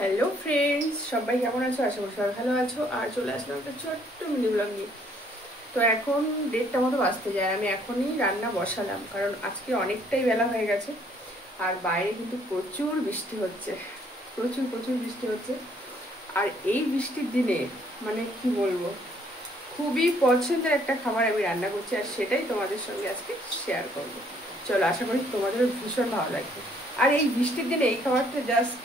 Hello friends, সবাই কেমন আছো? আশা করি সবাই ভালো আছো। আর চলে আসলাম একটা ছোট্ট মিনি ব্লগ নিয়ে। তো এখন 1:30 মতো বাজতে যায়, আমি এখনই রান্না বসালাম, কারণ আজকে অনেকটাই বেলা হয়ে গেছে। আর বাইরে কিন্তু প্রচুর বৃষ্টি হচ্ছে, প্রচুর প্রচুর বৃষ্টি হচ্ছে। আর এই বৃষ্টির দিনে মানে কি বলবো, খুবই পছন্দের একটা খাবার আমি রান্না করছি, আর সেটাই তোমাদের সঙ্গে আজকে শেয়ার করবো। চলো, আশা করি তোমাদেরও ভীষণ ভালো লাগবে। আর এই বৃষ্টির দিনে এই খাবারটা জাস্ট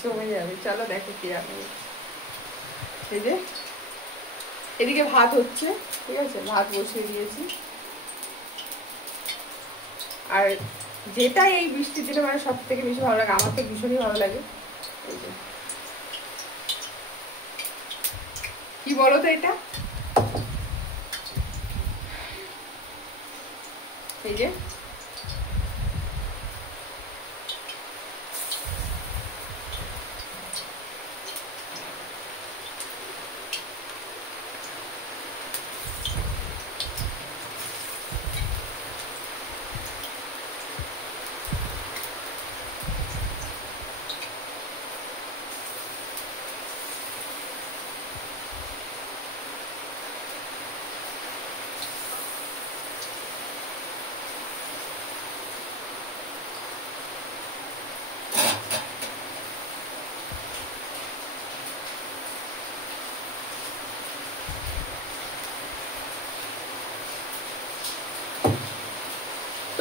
জমে যাবে। চলো দেখো কি রান্না করছি। এই যে এদিকে ভাত হচ্ছে, ঠিক আছে, ভাত বসিয়ে দিয়েছি। আর যেটা এই বৃষ্টির দিনে মানে সব থেকে বেশি ভালো লাগে, আমার তো ভীষণই ভালো লাগে, এই যে কি বলো তো এটা, এই যে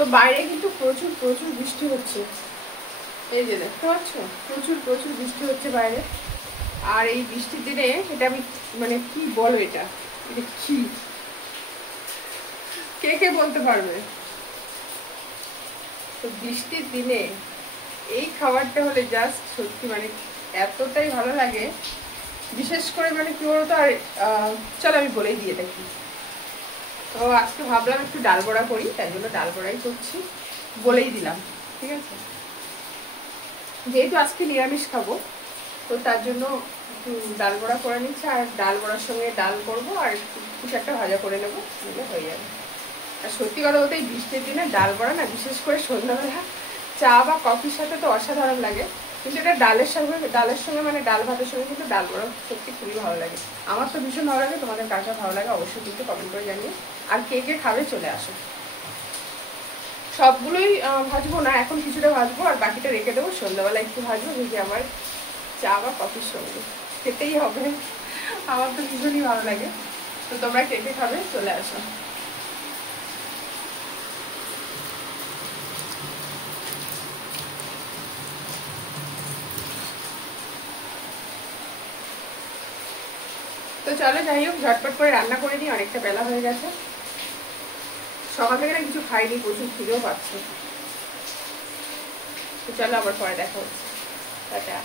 তো বাইরে কিন্তু প্রচুর প্রচুর বৃষ্টি হচ্ছে, এই যে দেখতে পাচ্ছ, প্রচুর প্রচুর বৃষ্টি হচ্ছে বাইরে। আর এই বৃষ্টির দিনে এটা আমি মানে কি বলো, এটা এটা কি, কে কে বলতে পারবে? তো বৃষ্টির দিনে এই খাবারটা হলে জাস্ট সত্যি মানে এতটাই ভালো লাগে। বিশেষ করে মানে কি বলতো, আর চলো আমি বলেই দিয়ে দেখি। তো আজকে ভাবলাম একটু ডাল বড়া করি, তাই জন্য ডাল বড়াই করছি, বলেই দিলাম, ঠিক আছে। যেহেতু আজকে নিরামিষ খাবো, তো তার জন্য একটু ডাল বড়া করে নিচ্ছি। আর ডাল বড়ার সঙ্গে ডাল করবো, আর কিছু একটা ভাজা করে নেবো, নিলে হয়ে যাবে। আর সত্যি কথা বলতে এই বৃষ্টির দিনে ডাল বড়া না, বিশেষ করে সন্ধ্যাবেলা চা বা কফির সাথে তো অসাধারণ লাগে। কিন্তু এটা ডালের সঙ্গে মানে ডাল ভাতের সঙ্গে কিন্তু ডাল বড়া সত্যি খুবই ভালো লাগে। আমার তো ভীষণ ভালো লাগে, তোমাদের কার কার ভালো লাগে অবশ্যই কিন্তু কমেন্ট করে জানিয়ে। আর কে কে খাবে চলে আসো। সবগুলোই ভাজবো না, এখন কিছুটা ভাজবো আর বাকিটা রেখে দেবো, সন্ধ্যাবেলা একটু ভাজবো, যদি আমার চা বা কফির সঙ্গে খেতেই হবে। আমার তো ভীষণই ভালো লাগে। তো তোমরা কে কে খাবে চলে আসো। তো চলো, যাই হোক, ঝটপট করে রান্না করে নিই, অনেকটা বেলা হয়ে গেছে। সকাল থেকে না কিছু খাইনি, প্রচুর খিদেও পাচ্ছে। তো চলো, আবার পরে দেখা হচ্ছে, টাটা।